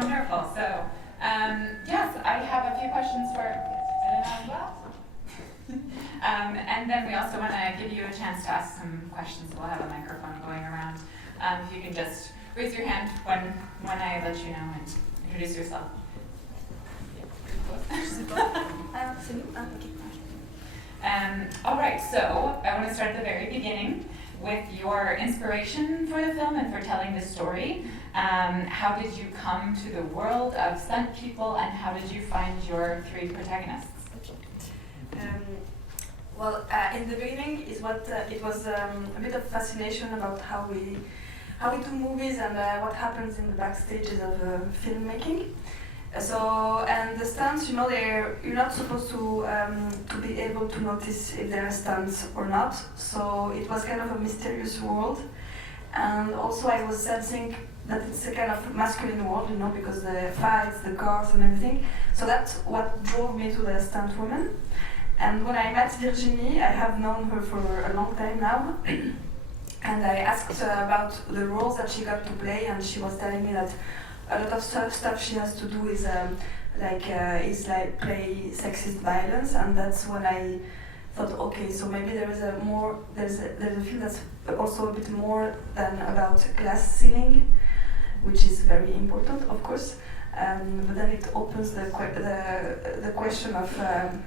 Wonderful. So, yes, I have a few questions for Elena as well. And then we also want to give you a chance to ask some questions. We'll have a microphone going around. If you can just raise your hand when I let you know and introduce yourself. All right, so I want to start at the very beginning with your inspiration for the film and for telling the story. How did you come to the world of stunt people, and how did you find your three protagonists? In the beginning, it was a bit of fascination about how we do movies and what happens in the backstages of filmmaking. And the stunts, you're not supposed to be able to notice if they're stunts or not. So it was kind of a mysterious world, and also I was sensing that it's a kind of masculine world, because the fights, the cars, and everything. So that's what drove me to the Stuntwomen. And when I met Virginie, I have known her for a long time now, and I asked about the roles that she got to play, and she was telling me that a lot of stuff she has to do is play sexist violence, and that's when I thought, okay, so maybe there's a field that's also a bit more than about glass ceiling, which is very important, of course. But then it opens the question of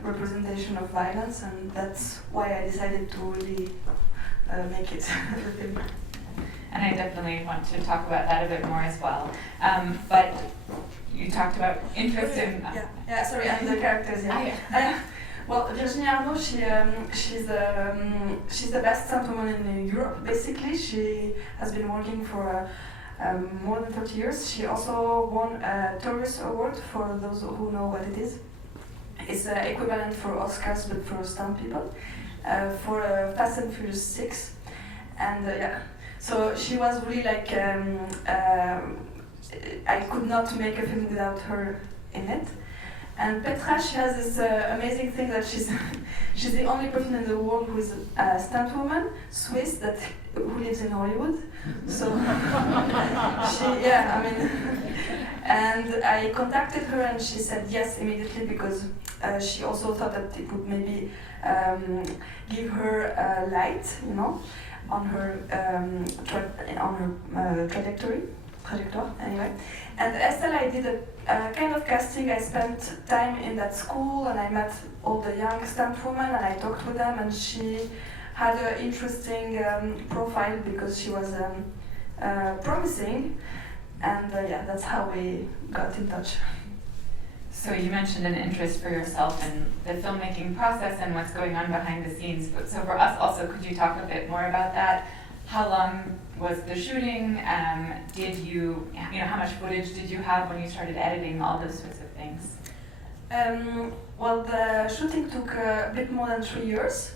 representation of violence, and that's why I decided to really make it the film. And I definitely want to talk about that a bit more as well. But you talked about interest in... and the characters, Virginie Arnault, she's the best stuntwoman in Europe, basically. She has been working for more than 30 years. She also won a Taurus Award, for those who know what it is. It's equivalent for Oscars, but for stunt people, for Fast and Furious 6. And so she was really I could not make a film without her in it. And Petra, she has this amazing thing that she's the only person in the world who is a stuntwoman, Swiss, who lives in Hollywood. So and I contacted her, and she said yes immediately, because she also thought that it would maybe give her light, on her trajectory anyway. And Estelle, I did a kind of casting. I spent time in that school, and I met all the young stunt women, and I talked with them, and she had an interesting profile, because she was promising, and that's how we got in touch. So you mentioned an interest for yourself in the filmmaking process and what's going on behind the scenes. But so for us also, could you talk a bit more about that? How long was the shooting? How much footage did you have when you started editing, all those sorts of things? The shooting took a bit more than 3 years.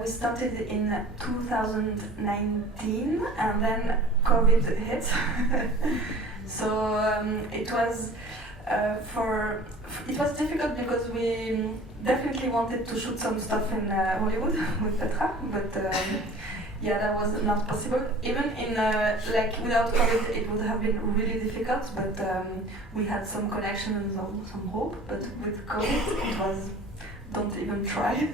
We started in 2019, and then COVID hit. So it was difficult, because we definitely wanted to shoot some stuff in Hollywood with Petra, but that was not possible. Even without COVID, it would have been really difficult, but we had some connection and some hope. But with COVID, it was don't even try.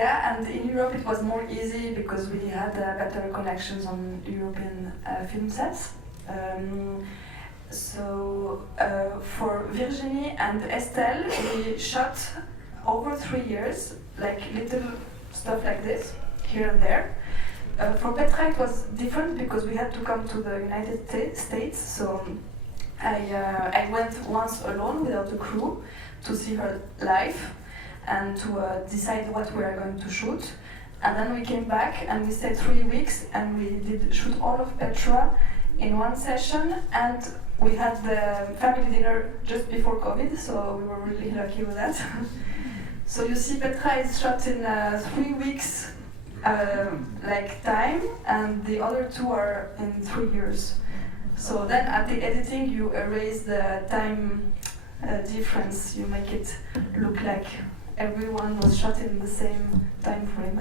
And in Europe it was more easy, because we had better connections on European film sets. For Virginie and Estelle, we shot over 3 years, little stuff like this, here and there. For Petra it was different, because we had to come to the United States, so I went once alone without a crew to see her live and to decide what we are going to shoot. And then we came back, and we stayed 3 weeks, and we did shoot all of Petra in one session, and we had the family dinner just before COVID, so we were really lucky with that. So you see, Petra is shot in 3 weeks time, and the other two are in 3 years. So then at the editing, you erase the time difference. You make it look like everyone was shot in the same time frame.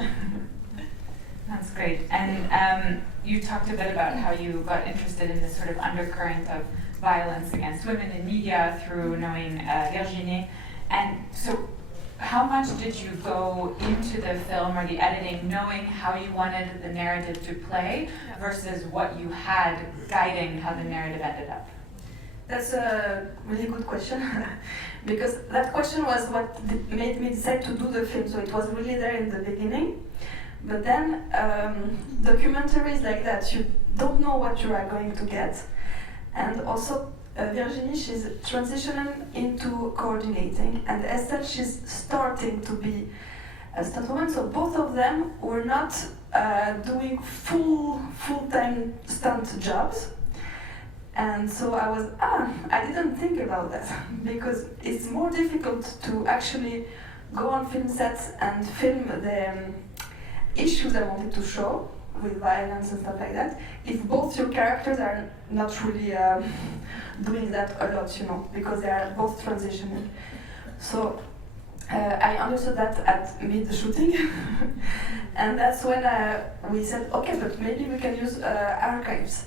That's great. And you talked a bit about how you got interested in this sort of undercurrent of violence against women in media through knowing Virginie. And so how much did you go into the film or the editing knowing how you wanted the narrative to play versus what you had guiding how the narrative ended up? That's a really good question because that question was what made me decide to do the film. So it was really there in the beginning. But then documentaries like that, you don't know what you are going to get. And also Virginie, she's transitioning into coordinating, and Estelle, she's starting to be a stuntwoman. So both of them were not doing full-time stunt jobs. And so I didn't think about that because it's more difficult to actually go on film sets and film the issues I wanted to show with violence and stuff like that, if both your characters are not really doing that a lot, you know, because they are both transitioning. So I understood that at mid-shooting, and that's when we said, okay, but maybe we can use archives.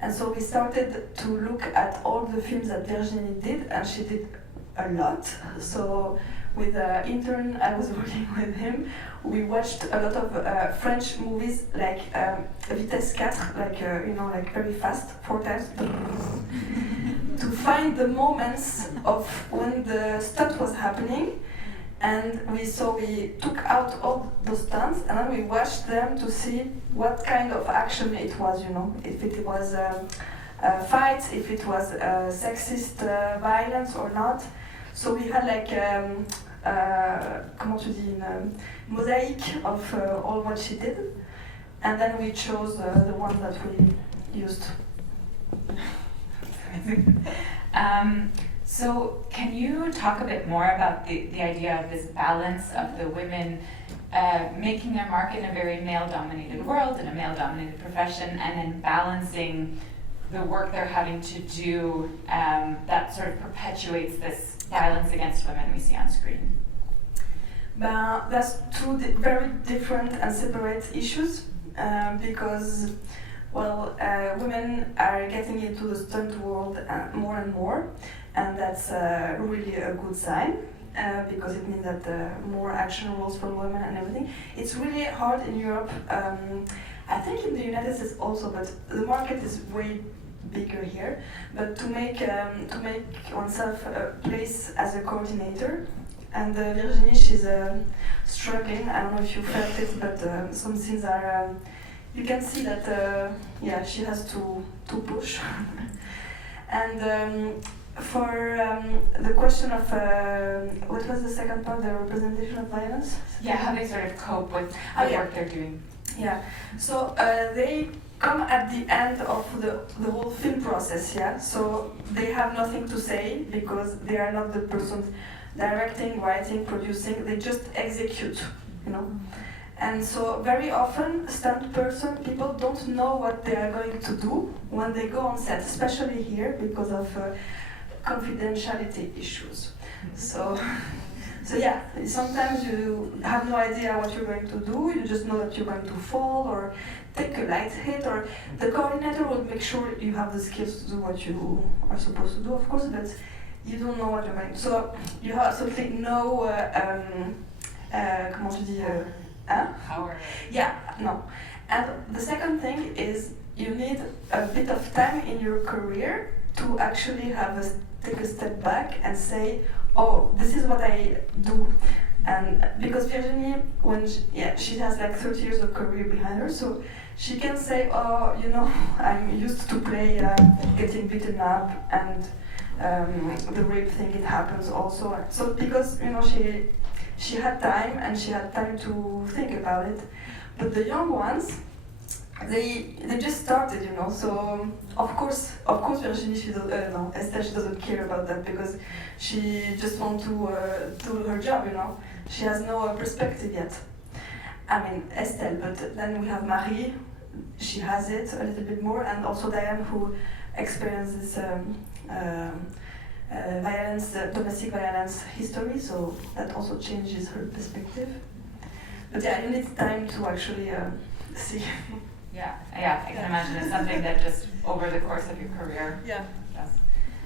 And so we started to look at all the films that Virginie did, and she did a lot. So with the intern I was working with him, we watched a lot of French movies like Vitesse 4, like like very fast, 4 times, to find the moments of when the stunt was happening. And we took out all those stunts and then we watched them to see what kind of action it was, you know, if it was fights, if it was sexist violence or not. So we had like comment tu dis, une mosaic of all what she did, and then we chose the one that we used. So can you talk a bit more about the idea of this balance of the women making their mark in a very male-dominated world, in a male-dominated profession, and then balancing the work they're having to do that sort of perpetuates this violence against women we see on screen? That's two very different and separate issues because, well, women are getting into the stunt world more and more, and that's really a good sign because it means that more action roles for women and everything. It's really hard in Europe. I think in the United States also, but the market is way bigger here. But to make oneself a place as a coordinator, and Virginie, she's struggling. I don't know if you felt it, but some scenes are. You can see that she has to push. And for the question of what was the second part, the representation of violence? Yeah, how they sort of cope with the work they're doing. Yeah, so they come at the end of the whole film process, yeah? So they have nothing to say because they are not the person directing, writing, producing, they just execute, you know? And so very often, stunt people don't know what they are going to do when they go on set, especially here because of confidentiality issues. So yeah, sometimes you have no idea what you're going to do, you just know that you're going to fall or take a light hit, or the coordinator will make sure you have the skills to do what you are supposed to do, of course, but you don't know what you're going to do. So you have absolutely no, comment tu dis, power. Yeah, no. And the second thing is you need a bit of time in your career to actually take a step back and say, oh, this is what I do. And because Virginie, she has like 30 years of career behind her, so she can say, oh, you know, I'm used to play getting beaten up and the rape thing, it happens also. So because, you know, she had time and she had time to think about it. But the young ones, they just started, you know. So of course Virginie, Estelle, she doesn't care about that because she just wants to do her job, you know. She has no perspective yet. I mean Estelle, but then we have Marie. She has it a little bit more, and also Diane, who experiences violence, domestic violence history. So that also changes her perspective. But yeah, you need time to actually see. Yeah, I can imagine it's something that just over the course of your career. Yeah. Yes.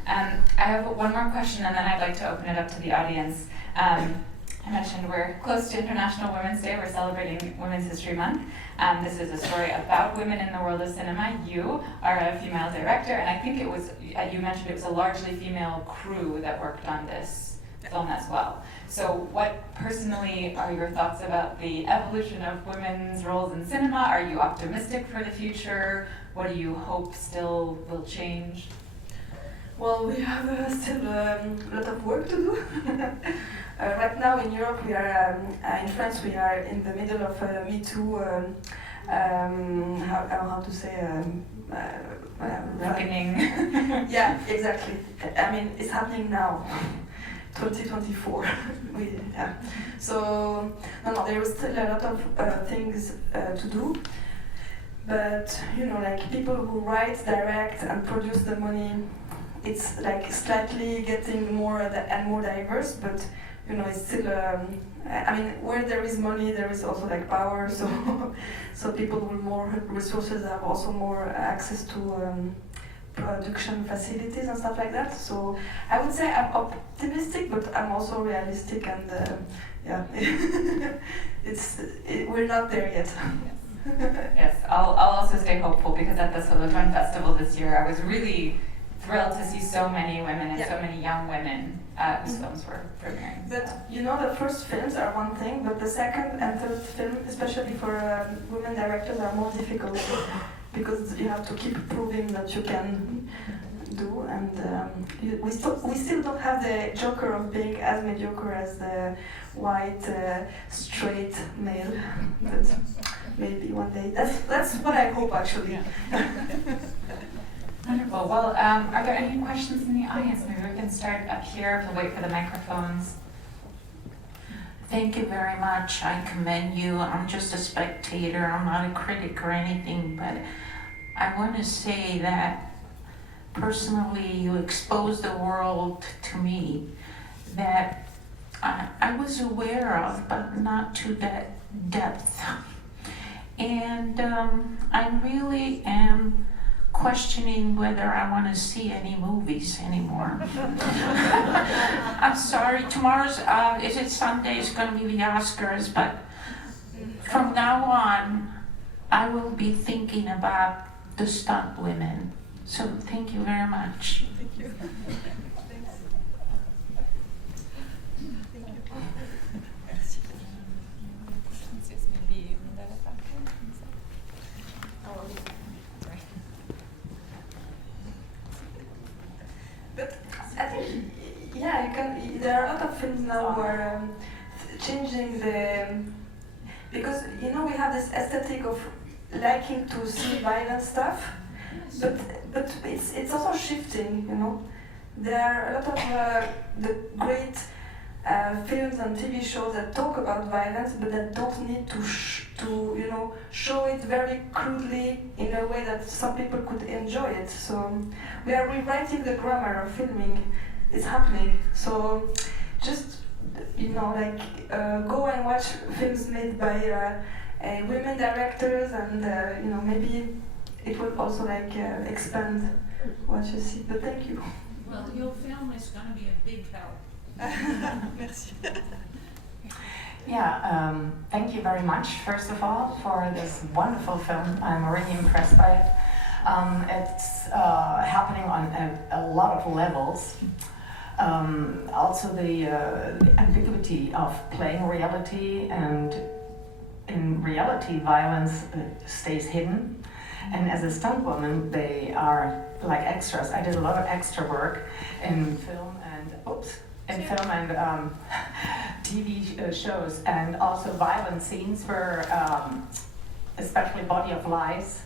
I have one more question, and then I'd like to open it up to the audience. I mentioned we're close to International Women's Day. We're celebrating Women's History Month. This is a story about women in the world of cinema. You are a female director, and I think it was, you mentioned it was a largely female crew that worked on this film as well. So what personally are your thoughts about the evolution of women's roles in cinema? Are you optimistic for the future? What do you hope still will change? Well, we have still a lot of work to do. Right now in Europe, we are in France. We are in the middle of Me Too. How to say? Reckoning. Yeah, exactly. I mean, it's happening now. 2024. So no, there is still a lot of things to do. But you know, like people who write, direct, and produce the money, it's like slightly getting more and more diverse. But you know, it's still. I mean, where there is money, there is also like power. So, so people with more resources have also more access to production facilities and stuff like that. So, I would say I'm optimistic, but I'm also realistic, and yeah, we're not there yet. Yes, I'll also stay hopeful, because at the Solothurn Festival this year, I was really thrilled to see so many women and so many young women whose films were premiering. But you know, the first films are one thing, but the second and third film, especially for women directors, are more difficult because you have to keep proving that you can do, and we still don't have the joker of being as mediocre as the white straight male, but maybe one day. That's what I hope, actually. Wonderful. Well, are there any questions in the audience? Maybe we can start up here if we'll wait for the microphones. Thank you very much. I commend you. I'm just a spectator. I'm not a critic or anything, but I want to say that personally you exposed the world to me that I was aware of, but not to that depth. And I really am questioning whether I want to see any movies anymore. I'm sorry, tomorrow's, is it Sunday, it's going to be the Oscars, but from now on, I will be thinking about the Stuntwomen. So thank you very much. Thank you. But I think, yeah, there are a lot of films now who are changing because you know we have this aesthetic of liking to see violent stuff, but it's also shifting. You know, there are a lot of the great films and TV shows that talk about violence, but that don't need to show it very crudely in a way that some people could enjoy it. So we are rewriting the grammar of filming. It's happening. So just go and watch films made by women directors, and maybe it will also expand what you see. But thank you. Well, your film is going to be a big help. Merci. Yeah, thank you very much, first of all, for this wonderful film. I'm really impressed by it. It's happening on a lot of levels. Also the ambiguity of playing reality, and in reality violence stays hidden. And as a stunt woman, they are like extras. I did a lot of extra work in film and TV shows, and also violent scenes where, especially Body of Lies,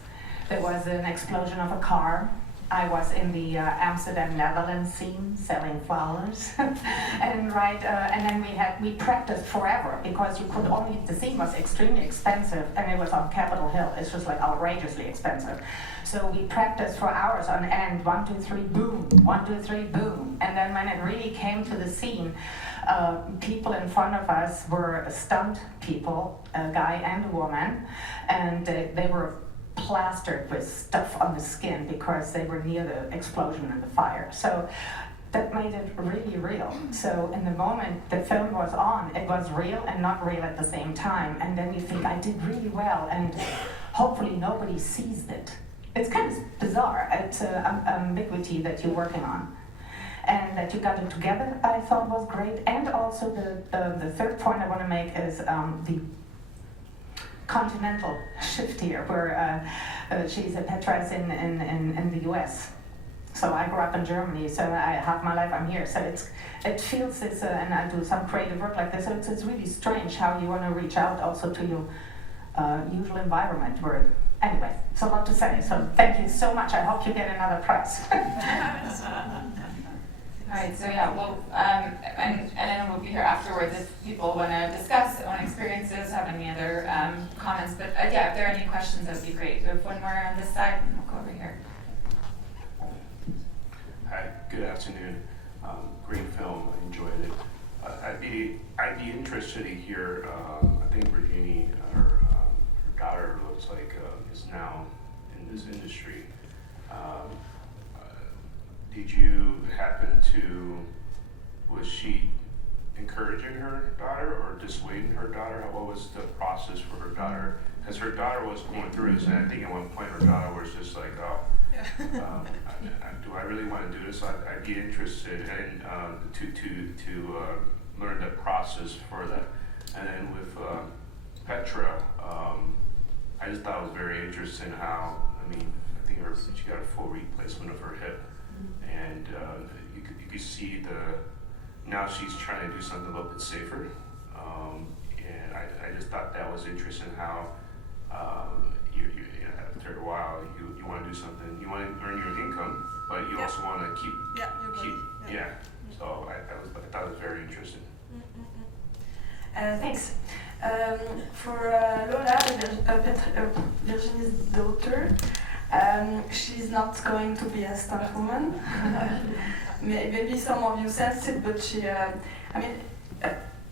there was an explosion of a car I was in the Amsterdam, Netherlands scene selling flowers, and then we practiced forever because the scene was extremely expensive, and it was on Capitol Hill. It was like outrageously expensive. So we practiced for hours on end. 1, 2, 3, boom. 1, 2, 3, boom. And then when it really came to the scene, people in front of us were stunt people, a guy and a woman, and they were plastered with stuff on the skin because they were near the explosion and the fire. So that made it really real. So in the moment the film was on, it was real and not real at the same time. And then you think, I did really well, and hopefully nobody sees it. It's kind of bizarre. It's an ambiguity that you're working on. And that you got it together, I thought was great. And also the third point I want to make is the continental shift here, where Petra is in the US. So I grew up in Germany, so half my life I'm here. So it feels this, and I do some creative work like this, so it's really strange how you want to reach out also to your usual environment. Anyway, it's a lot to say, so thank you so much. I hope you get another prize. All right, so yeah, well, and then we'll be here afterwards if people want to discuss own experiences, have any other comments. But yeah, if there are any questions, that would be great. We have one more on this side, and we'll go over here. Hi, good afternoon. Great film, I enjoyed it. I'd be interested to hear. I think Virginie, her daughter, looks like is now in this industry. Did you happen to, was she encouraging her daughter or dissuading her daughter? What was the process for her daughter? Because her daughter was going through this, and I think at one point her daughter was just like, oh, do I really want to do this? I'd be interested in to learn the process for that. And then with Petra, I just thought it was very interesting how, I think she got a full replacement of her hip. And you could see now she's trying to do something a little bit safer, and I just thought that was interesting how you after a while you want to do something, you want to earn your income, but you also want to keep So I thought it was very interesting. Thanks. For Lola, Virginie's daughter. She's not going to be a stunt woman. Maybe some of you sensed it, but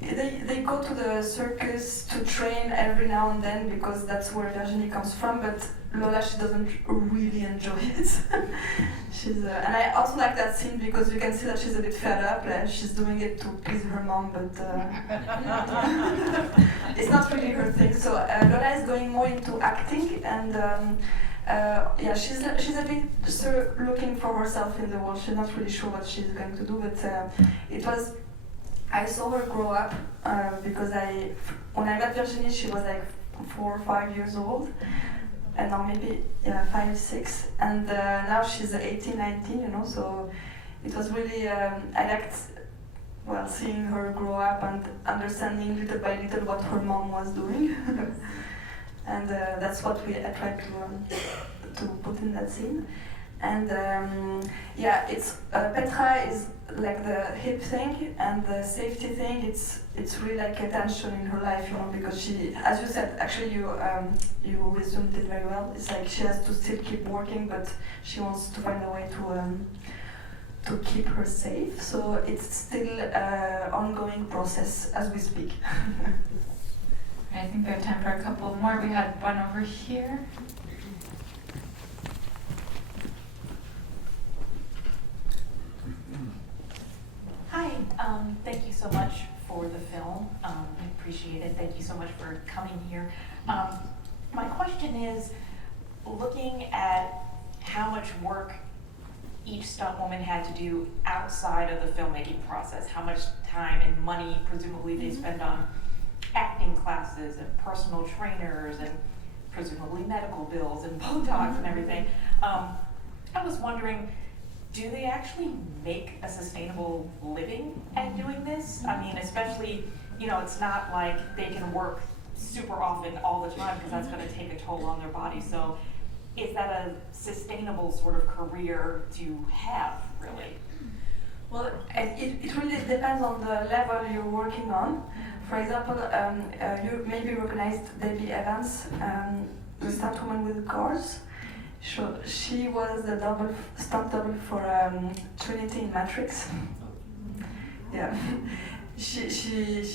they go to the circus to train every now and then because that's where Virginie comes from, but Lola, she doesn't really enjoy it. And I also like that scene because you can see that she's a bit fed up, she's doing it to please her mom, but it's not really her thing. So Lola is going more into acting, and she's a bit looking for herself in the world. She's not really sure what she's going to do, but I saw her grow up because when I met Virginie, she was like 4 or 5 years old, and now maybe 5, 6, and now she's 18, 19, so it was really, I liked seeing her grow up and understanding little by little what her mom was doing. And that's what I tried to put in that scene. And it's Petra is like the hip thing and the safety thing. It's really like a tension in her life, because she, as you said, actually you resumed it very well. It's like she has to still keep working, but she wants to find a way to keep her safe. So it's still an ongoing process as we speak. I think we have time for a couple more. We had one over here. Hi, thank you so much for the film. I appreciate it. Thank you so much for coming here. My question is, looking at how much work each stunt woman had to do outside of the filmmaking process, how much time and money presumably they spend on acting classes and personal trainers and presumably medical bills and Botox and everything. I was wondering, do they actually make a sustainable living at doing this? I mean, especially, it's not like they can work super often all the time because that's going to take a toll on their body. So is that a sustainable sort of career to have, really? Well, it really depends on the level you're working on. For example, you maybe recognized Debbie Evans, the Stuntwoman with the cars. She was the stunt double for Trinity in Matrix. Yeah, she's she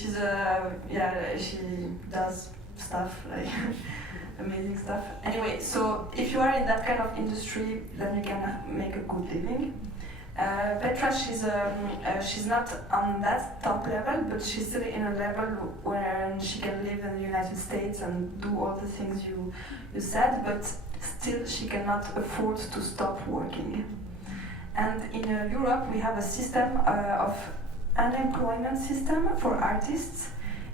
does stuff like amazing stuff. Anyway, so if you are in that kind of industry, then you can make a good living. Petra, she's not on that top level, but she's still in a level where she can live in the United States and do all the things you said, but still she cannot afford to stop working. And in Europe, we have a system of unemployment system for artists.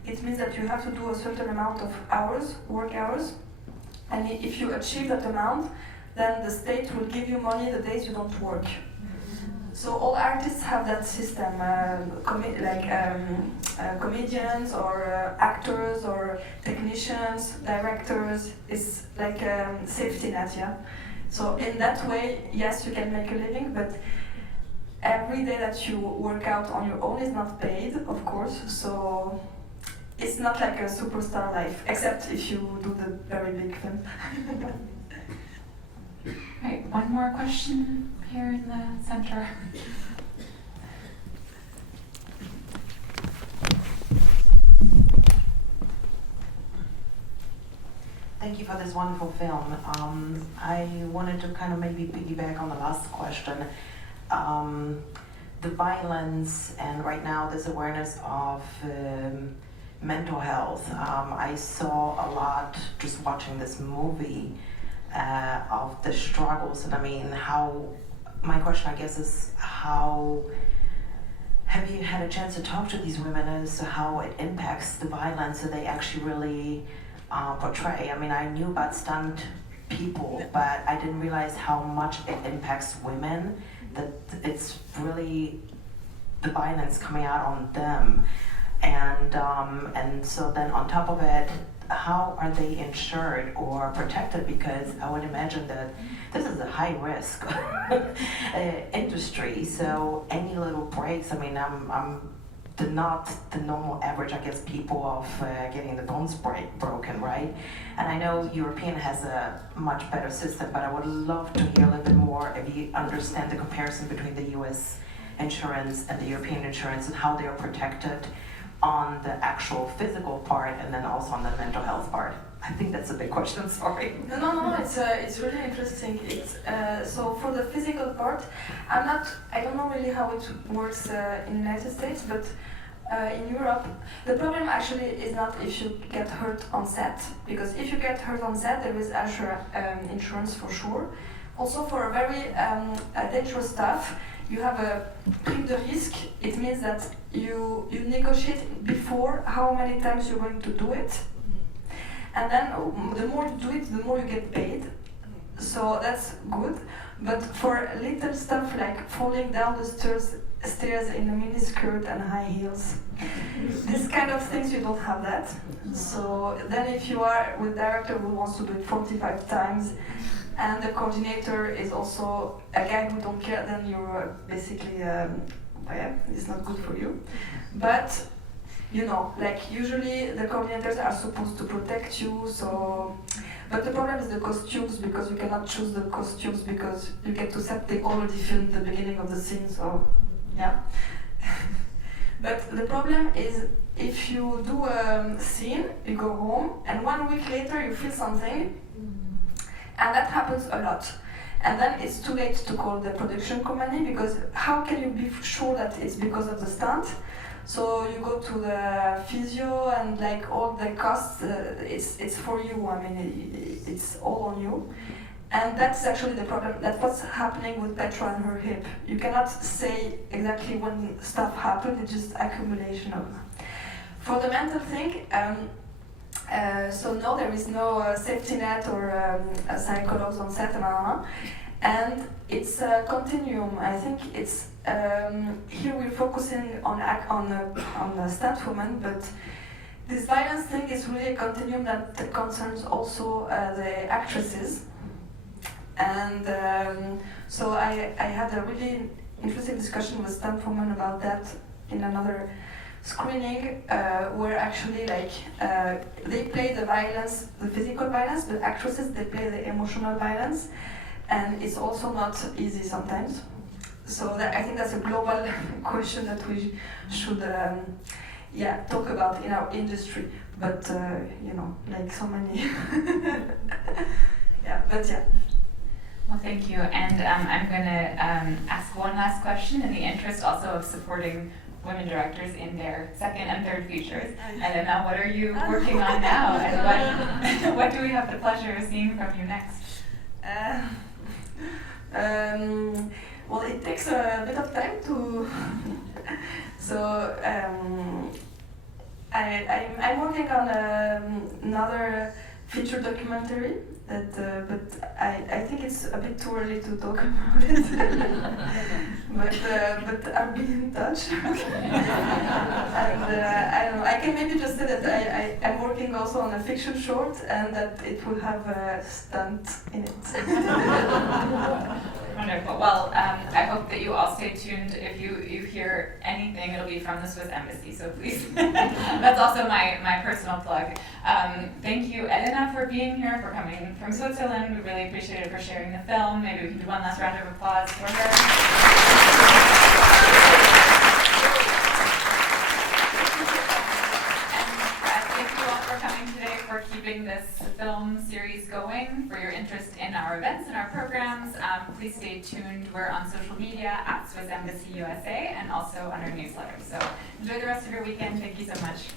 It means that you have to do a certain amount of hours, work hours, and if you achieve that amount, then the state will give you money the days you don't work. So all artists have that system, comedians or actors or technicians, directors. It's like a safety net, yeah. So in that way, yes, you can make a living, but every day that you work out on your own is not paid, of course. So it's not like a superstar life, except if you do the very big film. Right, one more question here in the center. Thank you for this wonderful film. I wanted to kind of maybe piggyback on the last question. The violence and right now this awareness of mental health. I saw a lot just watching this movie of the struggles, and I mean, my question I guess is how have you had a chance to talk to these women as to how it impacts the violence that they actually really portray? I mean, I knew about stunt people, but I didn't realize how much it impacts women, that it's really the violence coming out on them. And so then on top of it, how are they insured or protected? Because I would imagine that this is a high risk industry. So any little breaks, I mean, I'm not the normal average, I guess, people of getting the bones broken, right? And I know European has a much better system, but I would love to hear a little bit more if you understand the comparison between the US insurance and the European insurance and how they are protected on the actual physical part and then also on the mental health part. I think that's a big question, sorry. No, it's really interesting. It's so for the physical part, I don't know really how it works in the United States, but in Europe, the problem actually is not if you get hurt on set, because if you get hurt on set, there is insurance for sure. Also for a very dangerous stuff, you have a prime de risque. It means that you negotiate before how many times you're going to do it. And then the more you do it, the more you get paid. So that's good. But for little stuff like falling down the stairs in a miniskirt and high heels, this kind of things, you don't have that. So then if you are with a director who wants to do it 45 times, and the coordinator is also a guy who don't care, then you're basically, it's not good for you. But, you know, like usually the coordinators are supposed to protect you, so... But the problem is the costumes, because you cannot choose the costumes because you get to set, they already filmed the beginning of the scene, so, yeah. But the problem is, if you do a scene, you go home, and 1 week later you feel something, and that happens a lot. And then it's too late to call the production company, because how can you be sure that it's because of the stunt? So you go to the physio and like all the costs, it's for you. I mean, it's all on you. And that's actually the problem. That's what's happening with Petra and her hip. You cannot say exactly when stuff happened, it's just accumulation of. For the mental thing, so no, there is no safety net or psychologs on set, and it's a continuum. I think it's here we're focusing on the Stuntwomen, but this violence thing is really a continuum that concerns also the actresses. And so I had a really interesting discussion with Stuntwomen about that in another screening, where actually they play the violence, the physical violence, the actresses, they play the emotional violence, and it's also not easy sometimes. So I think that's a global question that we should talk about in our industry, but like so many Well, thank you. And I'm going to ask one last question in the interest also of supporting women directors in their second and third features. Elena, what are you working on now? And what do we have the pleasure of seeing from you next? Well, it takes a bit of time to... So I'm working on another feature documentary, but I think it's a bit too early to talk about it. but I'll be in touch. And I don't know, I can maybe just say that I'm working also on a fiction short and that it will have a stunt in it. Wonderful. Well, I hope that you all stay tuned. If you hear anything, it'll be from the Swiss Embassy, so please. That's also my personal plug. Thank you, Elena, for being here, for coming from Switzerland. We really appreciate it, for sharing the film. Maybe we can do one last round of applause for her. For keeping this film series going, for your interest in our events and our programs. Please stay tuned. We're on social media at Swiss Embassy USA and also on our newsletter. So enjoy the rest of your weekend. Thank you so much.